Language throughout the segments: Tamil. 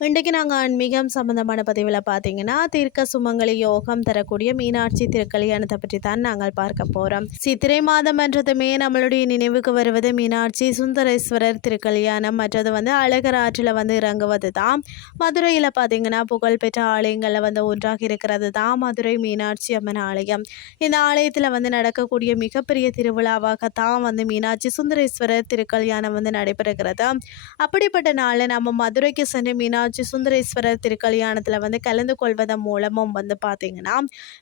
இன்றைக்கு நாங்கள் ஆன்மீகம் சம்மந்தமான பதிவில் பார்த்தீங்கன்னா தீர்க்க சுமங்கலி யோகம் தரக்கூடிய மீனாட்சி திருக்கல்யாணத்தை பற்றி தான் நாங்கள் பார்க்க போகிறோம் சித்திரை மாதம் என்றதுமே நம்மளுடைய நினைவுக்கு வருவது மீனாட்சி சுந்தரேஸ்வரர் திருக்கல்யாணம். மற்றது வந்து அழகர் ஆற்றில் வந்து இறங்குவது தான் மதுரையில் பார்த்தீங்கன்னா புகழ்பெற்ற ஆலயங்களில் வந்து ஒன்றாக இருக்கிறது தான் மதுரை மீனாட்சி அம்மன் ஆலயம். இந்த ஆலயத்தில் வந்து நடக்கக்கூடிய மிகப்பெரிய திருவிழாவாக தான் வந்து மீனாட்சி சுந்தரேஸ்வரர் திருக்கல்யாணம் வந்து நடைபெறுகிறது. அப்படிப்பட்ட நாளில் நம்ம மதுரைக்கு சென்று மீனாட்சி மீனாட்சி சுந்தரேஸ்வரர் திருக்கல்யாணத்தில் வந்து கலந்து கொள்வதன் மூலமும் வந்து பார்த்தீங்கன்னா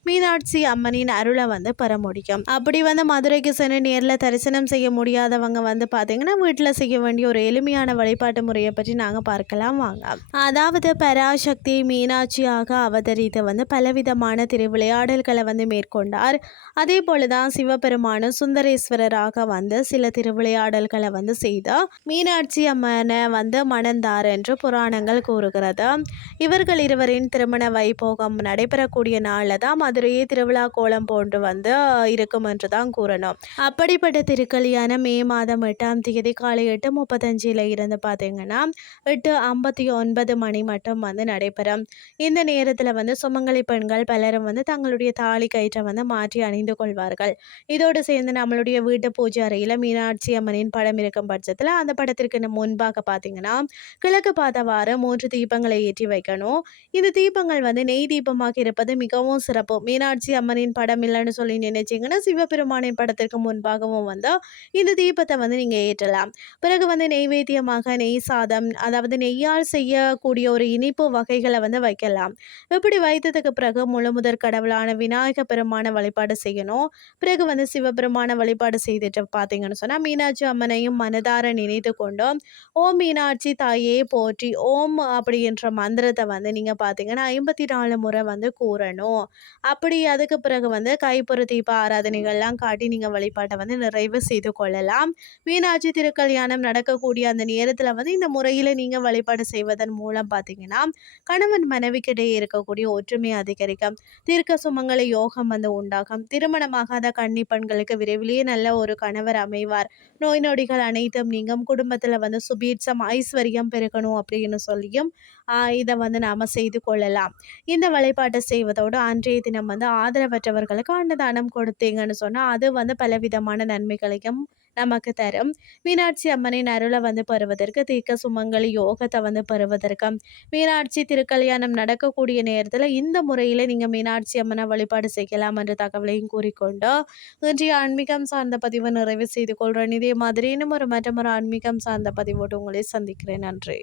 மீனாட்சி அம்மனின் அருளை வந்து பெற முடியும். அப்படி வந்து மதுரைக்கு சென்று நேரில் தரிசனம் செய்ய முடியாதவங்க வந்து பார்த்தீங்கன்னா வீட்டில் செய்ய வேண்டிய ஒரு எளிமையான வழிபாட்டு முறையை பற்றி நாங்கள் பார்க்கலாம் வாங்க. அதாவது பராசக்தி மீனாட்சியாக அவதரித்து வந்து பலவிதமான திருவிளையாடல்களை வந்து மேற்கொண்டார். அதே போல தான் சிவபெருமானும் சுந்தரேஸ்வரராக வந்து சில திருவிளையாடல்களை வந்து செய்த மீனாட்சி அம்மனை வந்து மணந்தார் என்று புராணங்கள் கூறுகிறது? இவர்கள் இருவரின் திருமண வைபோகம் நடைபெறக்கூடிய நாளில் தான் மதுரையே திருவிழா கோலம் போன்று வந்து இருக்கும் என்று தான் கூறணும். அப்படிப்பட்ட திருக்கல்யாணம் மே மாதம் எட்டாம் தேதி காலை எட்டு முப்பத்தஞ்சில் இருந்து பார்த்தீங்கன்னா எட்டு ஐம்பத்தி ஒன்பது மணி மட்டும் வந்து நடைபெறும். இந்த நேரத்தில் வந்து சுமங்கலி பெண்கள் பலரும் வந்து தங்களுடைய தாலி கயிற்றை வந்து மாற்றி அணிந்து கொள்வார்கள். இதோடு சேர்ந்து நம்மளுடைய வீட்டு பூஜை அறையில் மீனாட்சி அம்மனின் படம் இருக்கும் பட்சத்தில் அந்த படத்திற்கு முன்பாக பார்த்தீங்கன்னா கிழக்கு பார்த்தவாறு மூன்று மூன்று தீபங்களை ஏற்றி வைக்கணும். இந்த தீபங்கள் வந்து நெய் தீபமாக இருப்பது மிகவும் சிறப்பு. மீனாட்சி அம்மனின் படம் இல்லைன்னு சொல்லி நினைச்சிங்கன்னா சிவபெருமானின் படத்திற்கு முன்பாகவும் வந்து இந்த தீபத்தை வந்து நீங்கள் ஏற்றலாம். பிறகு வந்து நெய்வேத்தியமாக நெய் சாதம் அதாவது நெய்யால் செய்யக்கூடிய ஒரு இனிப்பு வகைகளை வந்து வைக்கலாம். இப்படி வைத்ததுக்கு பிறகு முழு முதற் கடவுளான விநாயக பெருமான வழிபாடு செய்யணும். பிறகு வந்து சிவபெருமான வழிபாடு செய்துட்டு பார்த்தீங்கன்னு சொன்னால் மீனாட்சி அம்மனையும் மனதார நினைத்து கொண்டும் ஓம் மீனாட்சி தாயே போற்றி. ஓம் அப்படின்ற மந்திரத்தை வந்து நீங்கள் பார்த்தீங்கன்னா ஐம்பத்தி நாலு முறை வந்து கூறணும். அப்படி அதுக்கு பிறகு வந்து கைப்புற தீப ஆராதனைகள்லாம் காட்டி நீங்கள் வழிபாட்டை வந்து நிறைவு செய்து கொள்ளலாம். மீனாட்சி திருக்கல்யாணம் நடக்கக்கூடிய அந்த நேரத்தில் வந்து இந்த முறையில் நீங்கள் வழிபாடு செய்வதன் மூலம் பார்த்தீங்கன்னா கணவன் மனைவிக்கிடையே இருக்கக்கூடிய ஒற்றுமை அதிகரிக்கும். தீர்க்க சுமங்கல யோகம் வந்து உண்டாகும். திருமணமாகாத கன்னி பெண்களுக்கு விரைவிலேயே நல்ல ஒரு கணவர் அமைவார். நோய் நொடிகள் அனைத்தும் நீங்கும். குடும்பத்தில் வந்து சுபீட்சம் ஐஸ்வர்யம் பெருக்கணும் அப்படின்னு சொல்லி மூலம் இதை வந்து நாம் செய்து கொள்ளலாம். இந்த வழிபாட்டை செய்வதோடு அன்றைய தினம் வந்து ஆதரவற்றவர்களுக்கு அன்னதானம் கொடுத்தீங்கன்னு சொன்னால் அது வந்து பலவிதமான நன்மைகளையும் நமக்கு தரும். மீனாட்சி அம்மனின் அருளை வந்து பெறுவதற்கு தீர்க்க சுமங்கலி யோகத்தை வந்து பெறுவதற்கு மீனாட்சி திருக்கல்யாணம் நடக்கக்கூடிய நேரத்தில் இந்த முறையில் நீங்கள் மீனாட்சி அம்மனை வழிபாடு செய்யலாம் என்ற தகவலையும் கூறிக்கொண்டு இன்றைய ஆன்மீகம் சார்ந்த பதிவை நிறைவு செய்து கொள்கிறேன் இதே மாதிரி இன்னும் ஒரு மற்றொரு ஆன்மீகம் சார்ந்த பதிவோடு உங்களை சந்திக்கிறேன். நன்றி.